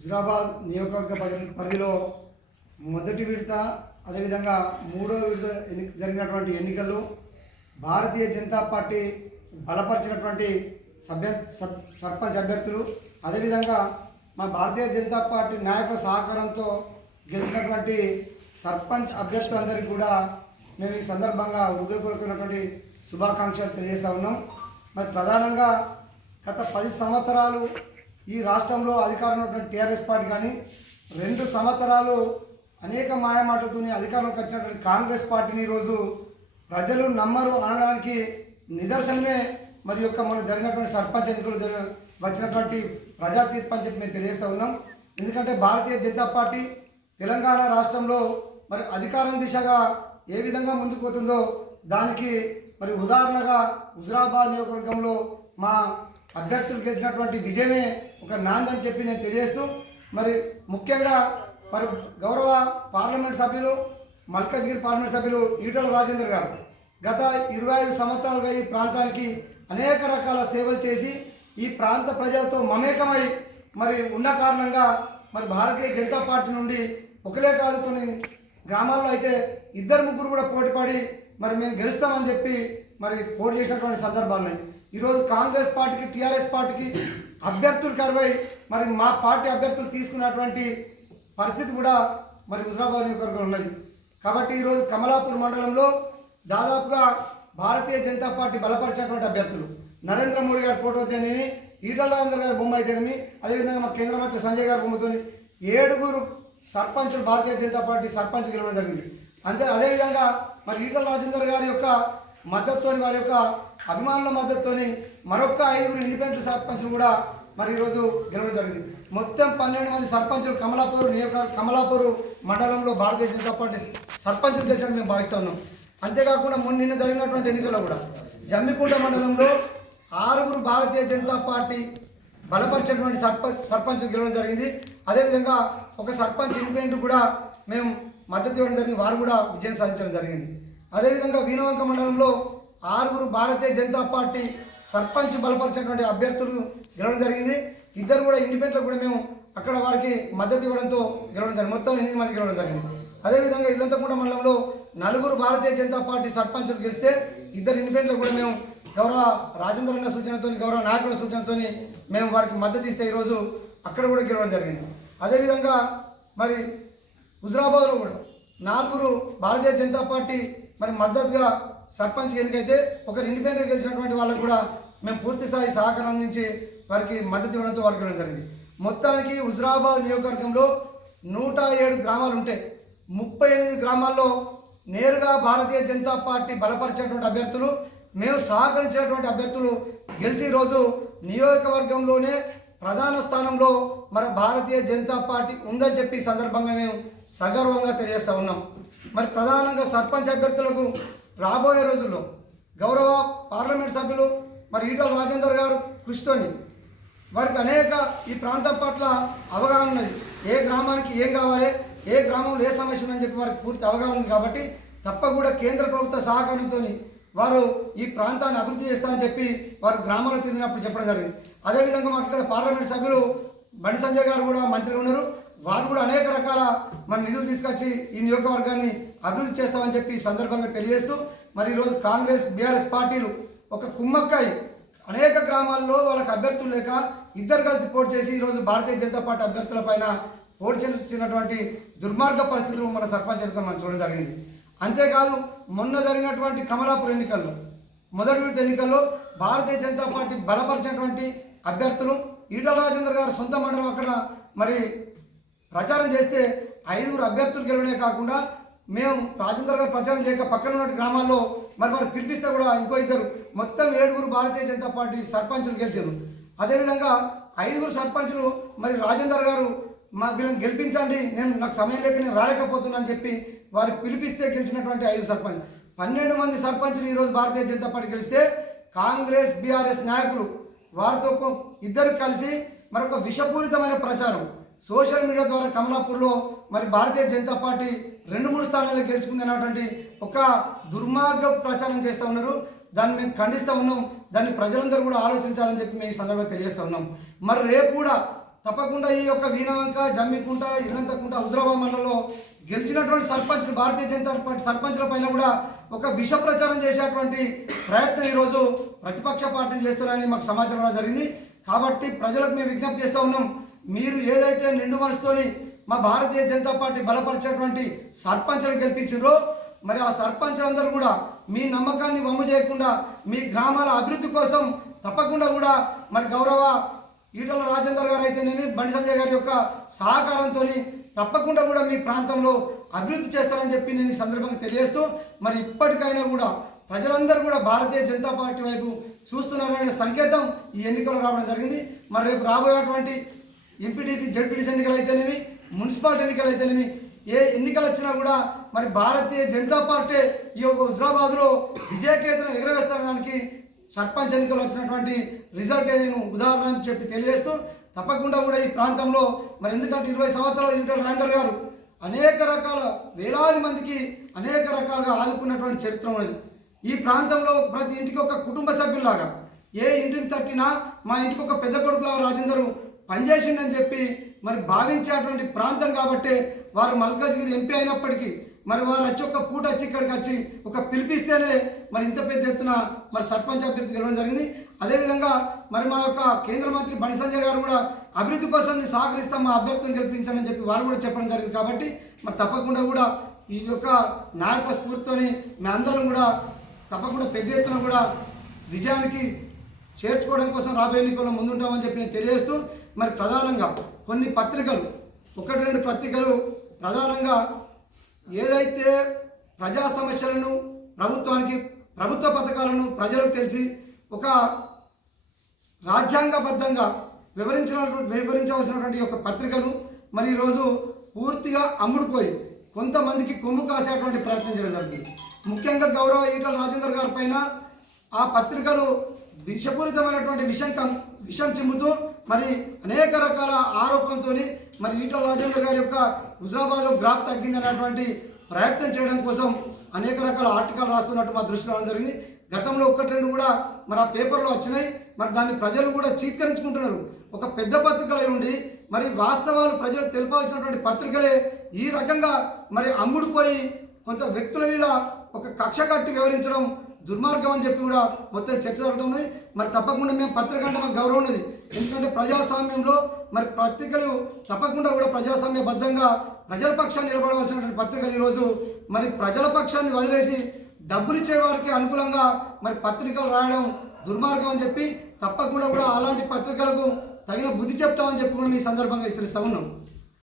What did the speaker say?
హుజరాబాద్ నియోజకవర్గ పరిధిలో మొదటి విడత అదేవిధంగా మూడో విడత జరిగినటువంటి ఎన్నికల్లో భారతీయ జనతా పార్టీ బలపరిచినటువంటి సర్పంచ్ అభ్యర్థులు అదేవిధంగా మా భారతీయ జనతా పార్టీ నాయకుల సహకారంతో గెలిచినటువంటి సర్పంచ్ అభ్యర్థులందరికీ కూడా మేము ఈ సందర్భంగా హృదయపూర్వకమైనటువంటి శుభాకాంక్షలు తెలియజేస్తూ ఉన్నాం. మరి ప్రధానంగా గత 10 సంవత్సరాలు ఈ రాష్ట్రంలో అధికారంలో ఉన్నటువంటి టీఆర్ఎస్ పార్టీ కానీ 2 సంవత్సరాలు అనేక మాయమాటలతోనే అధికారంలోకి వచ్చినటువంటి కాంగ్రెస్ పార్టీని ఈరోజు ప్రజలు నమ్మరు అనడానికి నిదర్శనమే మరి యొక్క మన జరిగినటువంటి సర్పంచ్ ఎన్నికలు వచ్చినటువంటి ప్రజా తీర్పు అని చెప్పి మేము తెలియజేస్తూ ఉన్నాం. ఎందుకంటే భారతీయ జనతా పార్టీ తెలంగాణ రాష్ట్రంలో మరి అధికారం దిశగా ఏ విధంగా ముందుకు పోతుందో దానికి మరి ఉదాహరణగా హుజరాబాద్ నియోజకవర్గంలో మా అభ్యర్థులు గెలిచినటువంటి విజయమే ఒక నాంది అని చెప్పి నేను తెలియజేస్తూ మరి ముఖ్యంగా మరి గౌరవ పార్లమెంట్ సభ్యులు మల్కాజ్గిరి పార్లమెంట్ సభ్యులు ఈటల రాజేందర్ గారు గత 25 సంవత్సరాలుగా ఈ ప్రాంతానికి అనేక రకాల సేవలు చేసి ఈ ప్రాంత ప్రజలతో మమేకమై మరి ఉన్న కారణంగా మరి భారతీయ జనతా పార్టీ నుండి ఒకలే కాదు కొన్ని గ్రామాల్లో అయితే 2-3 కూడా పోటీపడి మరి మేము గెలుస్తామని చెప్పి మరి పోటీ చేసినటువంటి సందర్భాలు ఉన్నాయి. ఈరోజు కాంగ్రెస్ పార్టీకి టీఆర్ఎస్ పార్టీకి అభ్యర్థులు కరువై మరి మా పార్టీ అభ్యర్థులు తీసుకున్నటువంటి పరిస్థితి కూడా మరి హుజరాబాద్ నియోజకవర్గంలో ఉన్నది. కాబట్టి ఈరోజు కమలాపూర్ మండలంలో దాదాపుగా భారతీయ జనతా పార్టీ బలపరిచినటువంటి అభ్యర్థులు నరేంద్ర మోడీ గారి ఫోటో అయితేనేమి, ఈటల రాజేందర్ గారి బొమ్మ అయితేనేమి, అదేవిధంగా మా కేంద్ర మంత్రి సంజయ్ గారి బొమ్మతో 7 సర్పంచులు భారతీయ జనతా పార్టీ సర్పంచ్ గెలవడం జరిగింది. అదేవిధంగా మరి ఈటల రాజేందర్ గారి యొక్క మద్దతుతోని వారి యొక్క అభిమానుల మద్దతుతోని మరొక 5 ఇండిపెండెంట్ సర్పంచులు కూడా మరి ఈరోజు గెలవడం జరిగింది. మొత్తం 12 మంది సర్పంచులు కమలాపూర్ మండలంలో భారతీయ జనతా పార్టీ సర్పంచులు గెలిచారని మేము భావిస్తూ ఉన్నాం. అంతేకాకుండా నిన్న జరిగినటువంటి ఎన్నికల్లో కూడా జమ్మికుంట మండలంలో 6 భారతీయ జనతా పార్టీ బలపరిచినటువంటి సర్పంచ్ గెలవడం జరిగింది. అదేవిధంగా ఒక సర్పంచ్ ఇండిపెండెంట్ కూడా మేము మద్దతు ఇవ్వడం జరిగింది, వారు కూడా విజయం సాధించడం జరిగింది. అదేవిధంగా వీణవంక మండలంలో 6 భారతీయ జనతా పార్టీ సర్పంచ్ బలపరిచినటువంటి అభ్యర్థులు గెలవడం జరిగింది. 2 కూడా ఇండిపెండెంట్లు కూడా మేము అక్కడ వారికి మద్దతు ఇవ్వడంతో గెలవడం జరిగింది. మొత్తం 8 మంది గెలవడం జరిగింది. అదేవిధంగా ఇల్లంతకుంట మండలంలో 4 భారతీయ జనతా పార్టీ సర్పంచులు గెలిస్తే 2 ఇండిపెండెంట్లు కూడా మేము గౌరవ రాజేంద్ర అన్న సూచనతో గౌరవ నాయకుల సూచనతో మేము వారికి మద్దతు ఇస్తే ఈరోజు అక్కడ కూడా గెలవడం జరిగింది. అదేవిధంగా మరి హుజరాబాద్లో కూడా 4 భారతీయ జనతా పార్టీ మరి మద్దతుగా సర్పంచ్ ఎన్నికైతే ఒకరు ఇండిపెండెంట్ గెలిచినటువంటి వాళ్ళకు కూడా మేము పూర్తి స్థాయి సహకారం అందించి వారికి మద్దతు ఇవ్వడంతో వారికి ఇవ్వడం జరిగింది. మొత్తానికి హుజరాబాద్ నియోజకవర్గంలో 107 గ్రామాలు ఉంటే 38 గ్రామాల్లో నేరుగా భారతీయ జనతా పార్టీ బలపరిచినటువంటి అభ్యర్థులు మేము సహకరించినటువంటి అభ్యర్థులు గెలిచి ఈరోజు నియోజకవర్గంలోనే ప్రధాన స్థానంలో మన భారతీయ జనతా పార్టీ ఉందని చెప్పి సందర్భంగా మేము సగర్వంగా తెలియజేస్తూ ఉన్నాం. మరి ప్రధానంగా సర్పంచ్ అభ్యర్థులకు రాబోయే రోజుల్లో గౌరవ పార్లమెంట్ సభ్యులు మరి ఈటల రాజేందర్ గారు కృషితోని వారికి అనేక ఈ ప్రాంతం పట్ల అవగాహన ఉన్నది. ఏ గ్రామానికి ఏం కావాలి, ఏ గ్రామంలో ఏ సమస్య ఉందని చెప్పి వారికి పూర్తి అవగాహన ఉంది. కాబట్టి తప్పకుండా కేంద్ర ప్రభుత్వ సహకారంతో వారు ఈ ప్రాంతాన్ని అభివృద్ధి చేస్తామని చెప్పి వారు గ్రామాల్లో తిరిగినప్పుడు చెప్పడం జరిగింది. అదేవిధంగా మాకు ఇక్కడ పార్లమెంట్ సభ్యులు బండి సంజయ్ గారు కూడా మంత్రిగా ఉన్నారు. వారు కూడా అనేక రకాల మన నిధులు తీసుకొచ్చి ఈ నియోజకవర్గాన్ని అభివృద్ధి చేస్తామని చెప్పి సందర్భంగా తెలియజేస్తూ మరి ఈరోజు కాంగ్రెస్ బీఆర్ఎస్ పార్టీలు ఒక కుమ్మక్కాయి అనేక గ్రామాల్లో వాళ్ళకి అభ్యర్థులు లేక 2 కలిసి పోటీ చేసి ఈరోజు భారతీయ జనతా పార్టీ అభ్యర్థుల పైన పోటీ చేసినటువంటి దుర్మార్గ పరిస్థితులు మన సర్పంచ్ ఎన్నికలు మనం చూడడం జరిగింది. అంతేకాదు మొన్న జరిగినటువంటి కమలాపూర్ ఎన్నికల్లో మొదటి విడత ఎన్నికల్లో భారతీయ జనతా పార్టీ బలపరిచినటువంటి అభ్యర్థులు ఈటల రాజేందర్ గారు సొంత మండలం అక్కడ మరి ప్రచారం చేస్తే 5 అభ్యర్థులు గెలవడే కాకుండా మేము రాజేందర్ గారు ప్రచారం చేయక పక్కన ఉన్న గ్రామాల్లో మరి వారు పిలిపిస్తే కూడా ఇంకో 2 మొత్తం 7 భారతీయ జనతా పార్టీ సర్పంచులు గెలిచారు. అదేవిధంగా 5 సర్పంచులు మరి రాజేందర్ గారు వీళ్ళని గెలిపించండి, నాకు సమయం లేక నేను రాలేకపోతున్నా అని చెప్పి వారు పిలిపిస్తే గెలిచినటువంటి 5 సర్పంచ్ 12 మంది సర్పంచులు ఈరోజు భారతీయ జనతా పార్టీ గెలిస్తే కాంగ్రెస్ బీఆర్ఎస్ నాయకులు వారితో 2 కలిసి మరొక విషపూరితమైన ప్రచారం సోషల్ మీడియా ద్వారా కమలాపూర్లో మరి భారతీయ జనతా పార్టీ 2-3 స్థానాల్లో గెలుచుకుంది అన్నటువంటి ఒక దుర్మార్గ ప్రచారం చేస్తూ ఉన్నారు. దాన్ని మేము ఖండిస్తూ ఉన్నాం. దాన్ని ప్రజలందరూ కూడా ఆలోచించాలని చెప్పి మేము ఈ సందర్భంగా తెలియజేస్తూ ఉన్నాం. మరి రేపు కూడా తప్పకుండా ఈ యొక్క వీణవంక, జమ్మికుంట, ఇల్లంతకుంట, హుజరాబాద్ మండలంలో గెలిచినటువంటి సర్పంచులు, భారతీయ జనతా పార్టీ సర్పంచుల పైన కూడా ఒక విష ప్రచారం చేసేటువంటి ప్రయత్నం ఈరోజు ప్రతిపక్ష పార్టీలు చేస్తున్నారని మాకు సమాచారం జరిగింది. కాబట్టి ప్రజలకు మేము విజ్ఞప్తి చేస్తూ ఉన్నాం, మీరు ఏదైతే నిండు మనసుతోని మా భారతీయ జనతా పార్టీ బలపరిచేటువంటి సర్పంచులు గెలిపించారో మరి ఆ సర్పంచులందరూ కూడా మీ నమ్మకాన్ని వమ్ము చేయకుండా మీ గ్రామాల అభివృద్ధి కోసం తప్పకుండా కూడా మరి గౌరవ ఈటల రాజేందర్ గారు అయితేనేమి, బండి సంజయ్ గారి యొక్క సహకారంతో తప్పకుండా కూడా మీ ప్రాంతంలో అభివృద్ధి చేస్తారని చెప్పి నేను ఈ సందర్భంగా తెలియజేస్తూ మరి ఇప్పటికైనా కూడా ప్రజలందరూ కూడా భారతీయ జనతా పార్టీ వైపు చూస్తున్నారనే సంకేతం ఈ ఎన్నికల్లో రావడం జరిగింది. మరి రేపు రాబోయేటువంటి ఎంపీటీసీ, జెడ్పీటీసీ ఎన్నికలు అయితేనేమి, మున్సిపాలిటీ ఎన్నికలు అయితేనేమి, ఏ ఎన్నికలు వచ్చినా కూడా మరి భారతీయ జనతా పార్టీ ఈ యొక్క హుజరాబాద్లో విజయకేతనం ఎగురవేస్తానికి సర్పంచ్ ఎన్నికలు వచ్చినటువంటి రిజల్టే నేను ఉదాహరణ చెప్పి తెలియజేస్తూ తప్పకుండా కూడా ఈ ప్రాంతంలో మరి ఎందుకంటే 20 సంవత్సరాల ఈటల రాజేందర్ గారు అనేక రకాల వేలాది మందికి అనేక రకాలుగా ఆదుకున్నటువంటి చరిత్ర ఉన్నది. ఈ ప్రాంతంలో ప్రతి ఇంటికి ఒక కుటుంబ సభ్యులాగా, ఏ ఇంటిని తట్టినా మా ఇంటికి ఒక పెద్ద కొడుకులాగా రాజేందర్ పనిచేసిండని చెప్పి మరి భావించేటువంటి ప్రాంతం కాబట్టి వారు మల్కాజ్గిరి ఎంపీ అయినప్పటికీ మరి వారు వచ్చి ఒక పూట వచ్చి ఇక్కడికి వచ్చి ఒక పిలిపిస్తేనే మరి ఇంత పెద్ద ఎత్తున మరి సర్పంచ్ అభ్యర్థి గెలవడం జరిగింది. అదేవిధంగా మరి మా యొక్క కేంద్ర మంత్రి బండి సంజయ్ గారు కూడా అభివృద్ధి కోసం సహకరిస్తాం, మా అభ్యర్థిని గెలిపించండి అని చెప్పి వారు కూడా చెప్పడం జరిగింది. కాబట్టి మరి తప్పకుండా కూడా ఈ యొక్క నాయక స్ఫూర్తితోని మేమందరం కూడా తప్పకుండా పెద్ద ఎత్తున కూడా విజయానికి చేర్చుకోవడం కోసం రాబోయే ఎన్నికల్లో ముందుంటామని చెప్పి నేను తెలియజేస్తూ మరి ప్రధానంగా కొన్ని పత్రికలు, 1-2 పత్రికలు ప్రధానంగా ఏదైతే ప్రజా సమస్యలను ప్రభుత్వ పథకాలను తెలిసి ఒక రాజ్యాంగబద్ధంగా వివరించవలసినటువంటి ఒక పత్రికను మరి ఈరోజు పూర్తిగా అమ్ముడుపోయి కొంతమందికి కొమ్ము కాసేటువంటి ప్రయత్నం చేయడం జరిగింది. ముఖ్యంగా గౌరవ ఈటల రాజేందర్ గారి పైన ఆ పత్రికలు విషపూరితమైనటువంటి విషం చిమ్ముతూ మరి అనేక రకాల ఆరోపణలతో మరి ఈటల రాజేందర్ గారి యొక్క హుజరాబాద్లో గ్రాఫ్ తగ్గిందనేటువంటి ప్రయత్నం చేయడం కోసం అనేక రకాల ఆర్టికల్ రాస్తున్నట్టు మా దృష్టి రావడం జరిగింది. గతంలో 1-2 కూడా మరి ఆ పేపర్లో వచ్చినాయి. మరి దాన్ని ప్రజలు కూడా చీత్కరించుకుంటున్నారు. ఒక పెద్ద పత్రికలై ఉండి మరి వాస్తవాలు ప్రజలు తెలపాల్సినటువంటి పత్రికలే ఈ రకంగా మరి అమ్ముడుపోయి కొంత వ్యక్తుల మీద ఒక కక్ష కట్టి వివరించడం దుర్మార్గం అని చెప్పి కూడా మొత్తం చర్చ జరుగుతుంది. మరి తప్పకుండా మేము పత్రిక అంటే మాకు గౌరవం ఉన్నది. ఎందుకంటే ప్రజాస్వామ్యంలో మరి పత్రికలు తప్పకుండా కూడా ప్రజాస్వామ్యబద్ధంగా ప్రజల పక్షాన్ని నిలబడవలసినటువంటి పత్రికలు ఈరోజు మరి ప్రజల పక్షాన్ని వదిలేసి డబ్బులు ఇచ్చే వారికి అనుకూలంగా మరి పత్రికలు రాయడం దుర్మార్గం అని చెప్పి తప్పకుండా కూడా అలాంటి పత్రికలకు తగిన బుద్ధి చెప్తామని చెప్పి కూడా ఈ సందర్భంగా హెచ్చరిస్తా ఉన్నాం.